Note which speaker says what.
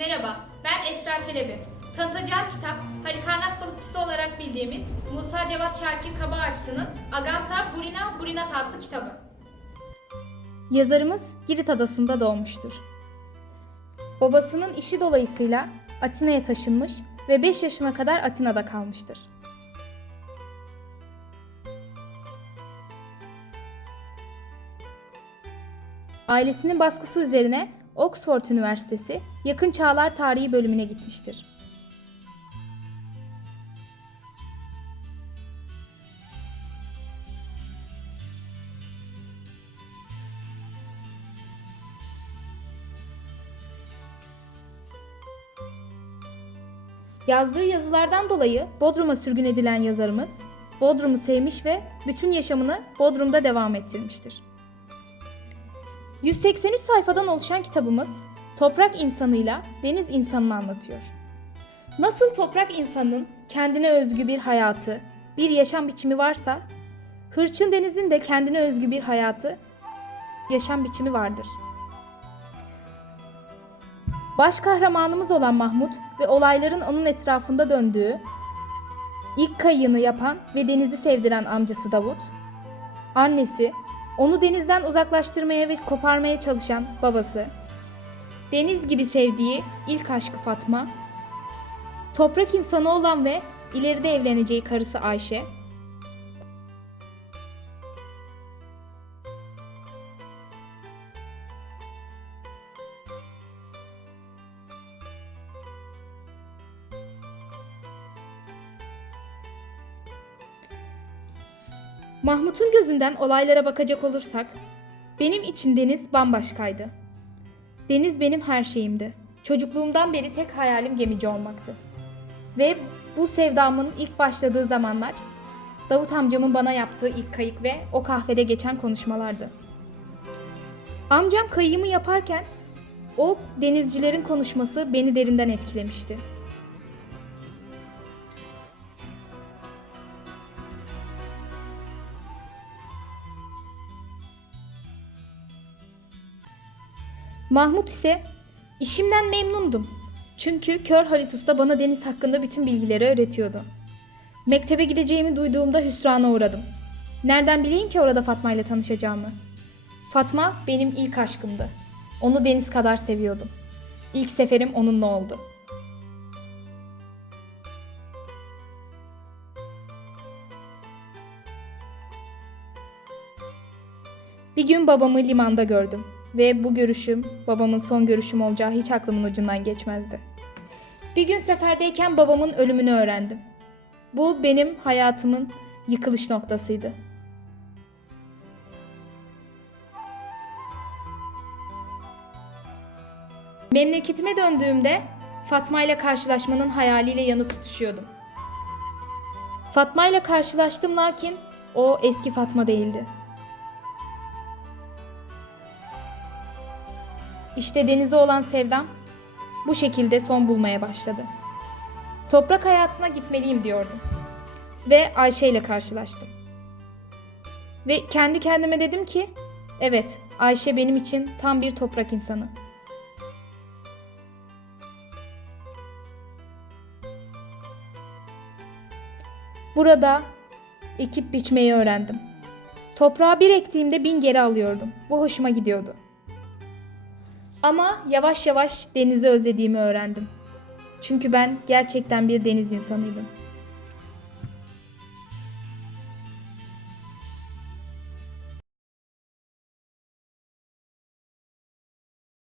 Speaker 1: Merhaba, ben Esra Çelebi. Tanıtacağım kitap, Halikarnas balıkçısı olarak bildiğimiz Musa Cevat Şakir Kabaağaçlı'nın Aganta Burina Burinat adlı kitabı.
Speaker 2: Yazarımız Girit Adası'nda doğmuştur. Babasının işi dolayısıyla Atina'ya taşınmış ve 5 yaşına kadar Atina'da kalmıştır. Ailesinin baskısı üzerine Oxford Üniversitesi Yakın Çağlar Tarihi bölümüne gitmiştir. Yazdığı yazılardan dolayı Bodrum'a sürgün edilen yazarımız, Bodrum'u sevmiş ve bütün yaşamını Bodrum'da devam ettirmiştir. 183 sayfadan oluşan kitabımız, toprak insanıyla deniz insanını anlatıyor. Nasıl toprak insanının kendine özgü bir hayatı, bir yaşam biçimi varsa, hırçın denizin de kendine özgü bir hayatı, yaşam biçimi vardır. Baş kahramanımız olan Mahmut ve olayların onun etrafında döndüğü, ilk kayığını yapan ve denizi sevdiren amcası Davut, annesi, onu denizden uzaklaştırmaya ve koparmaya çalışan babası, deniz gibi sevdiği ilk aşkı Fatma, toprak insanı olan ve ileride evleneceği karısı Ayşe, Mahmut'un gözünden olaylara bakacak olursak, benim için deniz bambaşkaydı. Deniz benim her şeyimdi. Çocukluğumdan beri tek hayalim gemici olmaktı. Ve bu sevdamın ilk başladığı zamanlar Davut amcamın bana yaptığı ilk kayık ve o kahvede geçen konuşmalardı. Amcam kayığımı yaparken o denizcilerin konuşması beni derinden etkilemişti. Mahmut ise işimden memnundum. Çünkü Kör Halit Usta bana deniz hakkında bütün bilgileri öğretiyordu. Mektebe gideceğimi duyduğumda hüsrana uğradım. Nereden bileyim ki orada Fatma ile tanışacağımı? Fatma benim ilk aşkımdı. Onu deniz kadar seviyordum. İlk seferim onunla oldu. Bir gün babamı limanda gördüm ve bu görüşüm babamın son görüşüm olacağı hiç aklımın ucundan geçmezdi. Bir gün seferdeyken babamın ölümünü öğrendim. Bu benim hayatımın yıkılış noktasıydı. Memleketime döndüğümde Fatma ile karşılaşmanın hayaliyle yanıp tutuşuyordum. Fatma ile karşılaştım lakin o eski Fatma değildi. İşte denize olan sevdam bu şekilde son bulmaya başladı. Toprak hayatına gitmeliyim diyordum. Ve Ayşe ile karşılaştım. Ve kendi kendime dedim ki, evet Ayşe benim için tam bir toprak insanı. Burada ekip biçmeyi öğrendim. Toprağı bir ektiğimde bin geri alıyordum. Bu hoşuma gidiyordu. Ama yavaş yavaş denizi özlediğimi öğrendim. Çünkü ben gerçekten bir deniz insanıydım.